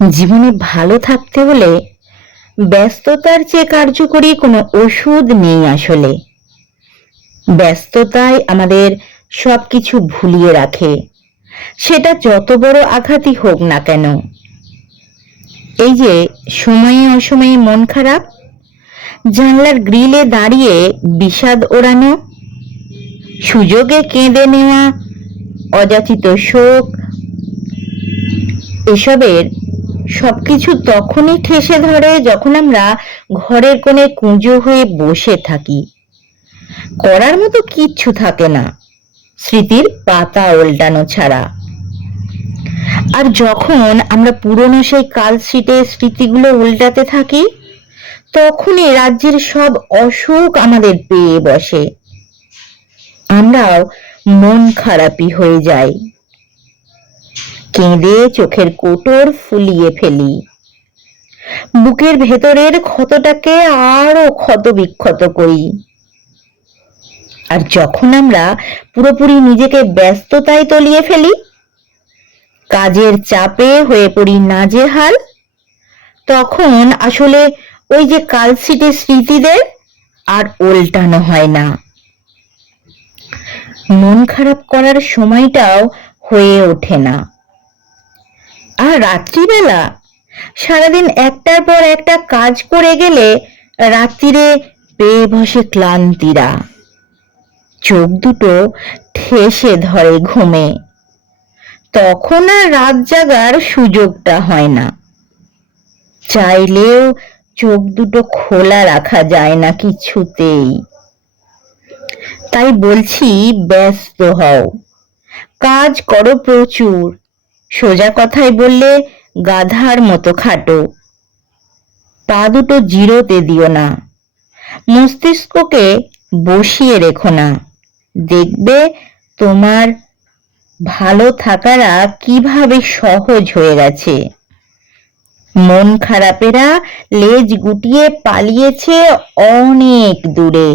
জীবনে ভালো থাকতে হলে ব্যস্ততার চেয়ে কার্যকরী কোনো ওষুধ নেই আসলে। ব্যস্ততাই আমাদের সবকিছু ভুলিয়ে রাখে, সেটা যত বড় আঘাতই হোক না কেন। এই যে সময়ে অসময়ে মন খারাপ, জানলার গ্রিলে দাঁড়িয়ে বিষাদ ওড়ানো, সুযোগে কেঁদে নেওয়া, অযাচিত শোক, এসবের সবকিছু তখনই ঠেসে ধরে যখন আমরা ঘরের কোণে কুঁজো হয়ে বসে থাকি। করার মতো কিচ্ছু থাকে না স্মৃতির পাতা উল্টানো ছাড়া। আর যখন আমরা পুরনো সেই কালশিটে স্মৃতিগুলো উল্টাতে থাকি, তখনই রাজ্যের সব অসুখ আমাদের পেয়ে বসে। আমরাও মন খারাপই হয়ে যাই, কেঁদে চোখের কোটর ফুলিয়ে ফেলি, বুকের ভেতরের ক্ষতটাকে আরো ক্ষত বিক্ষত করি। আর যখন আমরা পুরোপুরি নিজেকে ব্যস্ততায় তলিয়ে ফেলি, কাজের চাপে হয়ে পড়ি নাজেহাল, তখন আসলে ওই যে কালশিটে স্মৃতিদের আর উল্টানো হয় না। মন খারাপ করার সময়টাও হয়ে ওঠে না। আর রাত্রিবেলা সারাদিন একটার পর একটা কাজ করে গেলে রাত্রিরে পেয়ে বসে ক্লান্তিরা, চোখ দুটো ঠেসে ধরে ঘুমে। তখন আর রাত জাগার সুযোগটা হয় না, চাইলেও চোখ দুটো খোলা রাখা যায় না কিছুতেই। তাই বলছি, ব্যস্ত হও, কাজ করো প্রচুর, সোজা কথায় বললে গাধার মতো খাটো। পা দুটো জিরোতে দিও না, মস্তিষ্ককে বসিয়ে রেখো না। দেখবে তোমার ভালো থাকারা কিভাবে সহজ হয়ে গেছে। মন খারাপেরা লেজ গুটিয়ে পালিয়েছে অনেক দূরে।